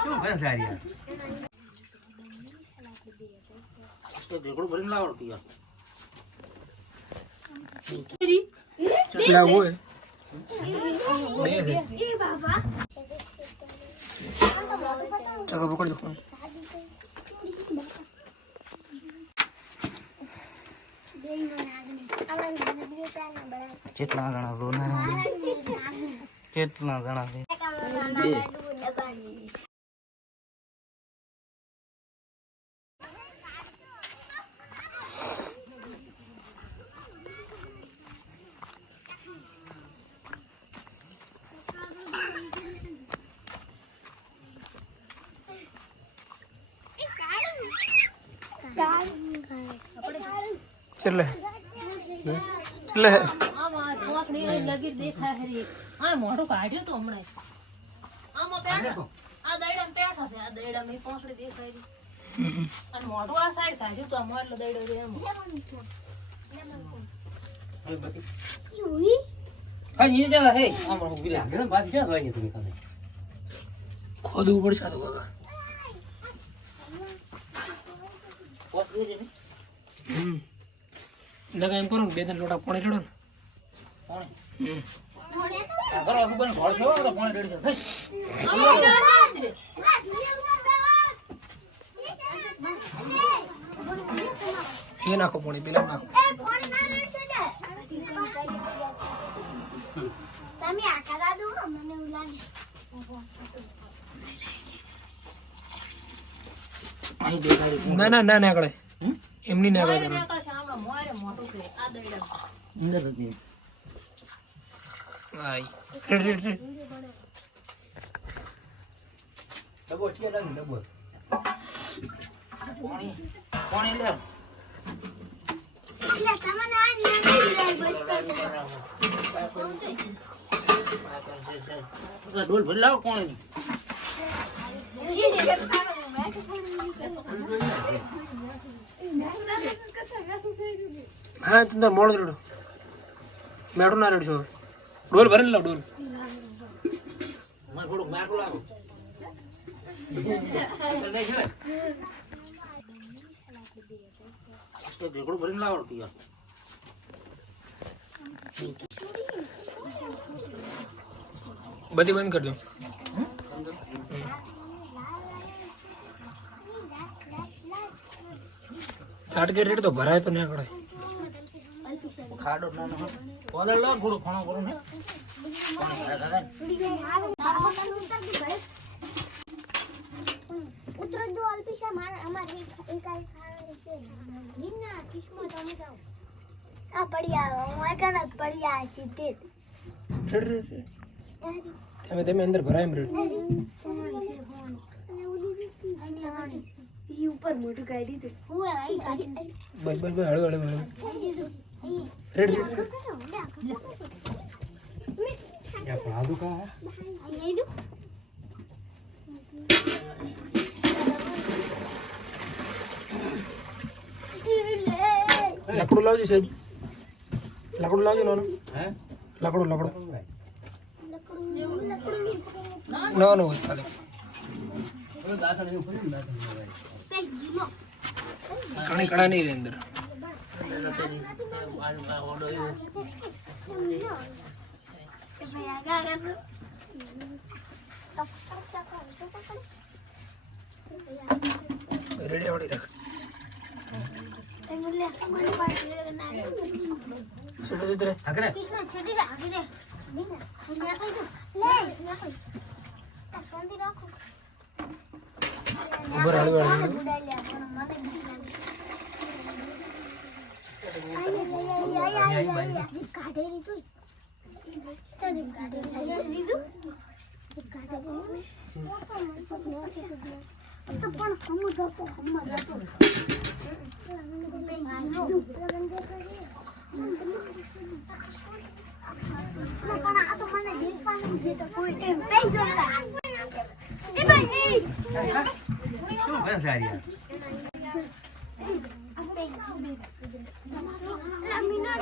શું કરે છે યાર તો દેખડું ભરીને લાવો યાર કેટલા હોય ચાલો પકડ દો કેટલા જણા રોના કેટલા જણા છે चले चले આમાં પોખડી લગી દેખાય હરી આ મોઢું કાઢ્યું તો હમણાં આમાં પેઠા આ દૈડા પેઠા છે આ દૈડા મે પોખડી દેખાય અને મોઢું આ સાઈડ કાઢ્યું તો આમાં એટલે દૈડો રે એમ હા ये चला है આમાં ઉભી રહે ઘણા બાદ ક્યાં જોઈએ તમે તમે ખોદવું પડશે તો બગા પોખડી છે લગા એમ કરો ને બે ત્રણ લોટા પાણી રેડો ને પાણી આગળ આગળ બન ઘર છો તો પાણી રેડી છે એ નાખો પાણી પેલા નાખો તમે આકા દાદુ મને ઉલાને અહીં દેખાડી ના ના ના નાકળે એમની નાકળે મોરે નીકળશે આમળો મોરે મોઢું છે આ દૈડા અંદર હતી આઈ રેડ રેડ રેડ ડબો છે લાગે ડબો પાણી પાણી લે એટલે તમને આ નિયમ બસ ડોલ ભરી લાવો પાણી હા તું મોડ રેડો મેડો ના રેડશો ડોલ ભરીને લાવ ડોલ મને થોડું મારું લાવો તો દેખડું ભરીને લાવો યાર બધી બંધ કરી દો ચાટકે રેડ તો ભરાય તો ના કળાય ખાડો ના ના ઓલે લા થોડું ખાણો કરો ને પાણી ભરા ઉતરો દો અલ્પિશા માર અમાર એક આઈ ખાવાનું છે નિના કિસ્મત અમે જાવ આ પડ્યા હું એકના પડ્યા સીધે રેડ રેડ તમે તમે અંદર ભરાય એમ રેડ ઈ ઉપર મોટું કાઢી દે હું આઈ બસ બસ બસ હળવે હળવે રેડ રેડ યા પાદુ કા આઈ દો લાકડું લાવજો સાહેબ લાકડું લાવજો નાનું હે લાકડું લાકડું ના ના હોય ખાલી કણી કણા નહીં રહે અંદર રેડી આવડી રાખ છોટો દીધરે આગળ કિસ્મત છોડી દે આગળ દે નિના ખાઈ દો લે ના ખાઈ આ શાંતિ રાખો ઉપર હળવે હળવે શું કરે છે યાર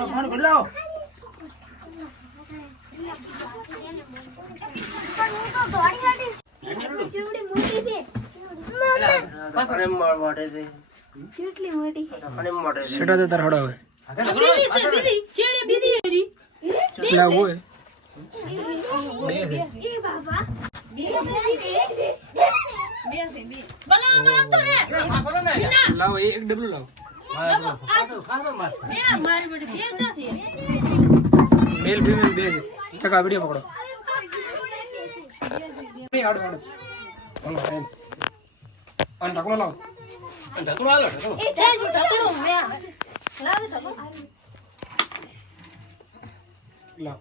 મારો ગલ્લાઓ પણ હું તો દોડી અને મોટે છે કેટલી મોટી અને મોટે સેટા તો તાર હડા હોય બીજી છે બીજી ચેડે બીજી હેરી પેલા હોય એ બાબા બનાવવા તો ને લાવો એક ડબલું લાવો મારી બેટી બે જાતી મેલ ફીમેલ બે છે ચકા વિડિયો પકડો નહીં આડો આડો અને ઢાકણો લાવો અને ઢાકણો આલો ઢાકણો એ જાય જો ઢકડો મે લા દે ઢકડો લાવો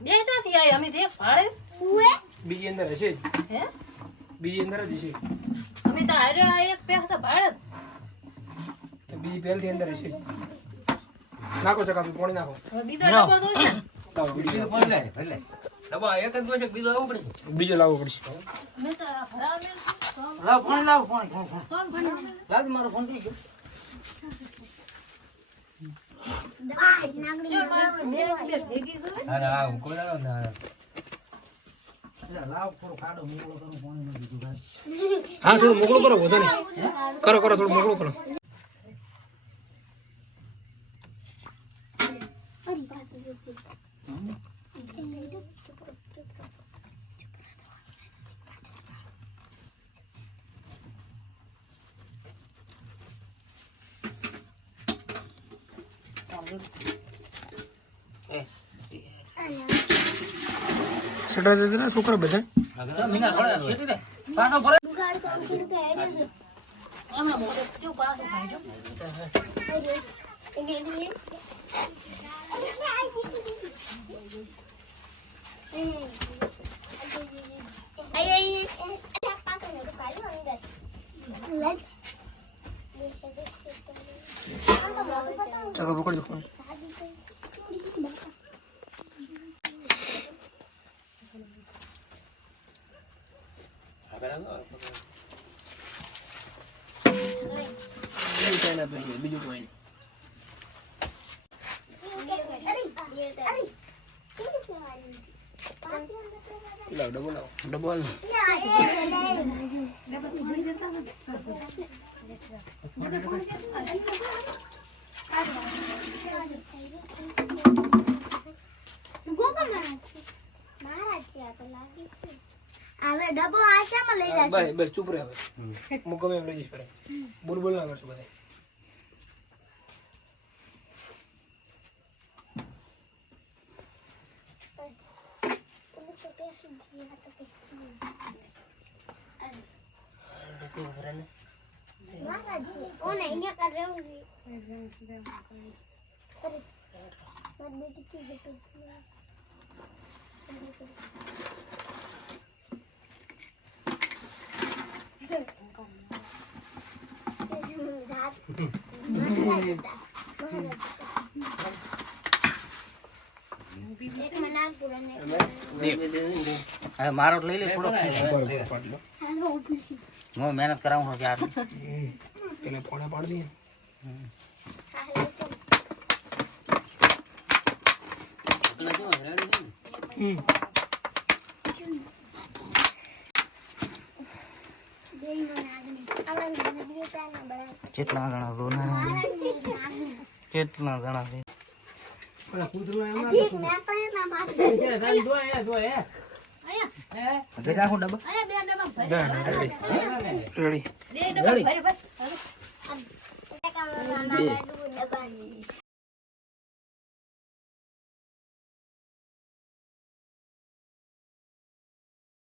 બે જાતી આઈ અમે દે ફાળે ઉએ બીજી અંદર હશે જ. હે બીજી અંદર જ હશે અમે તો આરે આ એક પે હતા ભાડે બીજી પહેલથી અંદર હશે જ. નાખો ચકા તું પાણી નાખો બીજો ડબ્બો દો છે લાવો બીજો ડબ્બા એક જ ગોઠે બીજો લાવવું પડે બીજો લાવવો પડશે મે તો ભરાવ મે લાવ ફોન લાવ ફોન કોણ ભણે લાવ મારો ફોન થઈ ગયો દવા નાગડી જો મારા બે બે ભેગી દો અરે લાવ કોઈ લાવ ના લાવ થોડો કાડો મોકળો કરું ફોન નો બીજું ભાઈ હા થોડું મોકળો કરો વધો નહીં કરો કરો થોડું મોકળો કરો અરે બાપ છટા દે દેના છોકરા બધા મીના થોડા છેટી દે પાછો ભરે બુગાડ તો ઉઠીને તો હેડે છે આમાં મોટો જો પાછો ખાઈ ચકા પકડજો ફોન બીજું કોઈ નહીં લાવ ડબલ લાવો ડબલ હવે ડબ્બો આશામાં લઈ જશે બસ બસ ચૂપ રહે હવે હું ગમે એમ લઈ જઈશ પર બોલ બોલ ના કરશું બધા ओ नहीं ये कर रहे होंगे एक महीना અરે મારો લઈ લે થોડો હું મહેનત કરાવું છું યાર તેને ફોને પાડ દઈએ કેટલા ગણા રોના કેટલા ગણા છે રાખો ડબ્બા આયા બે ડબ્બા ભરી રેડી બે ડબ્બા ભરી ભરી બે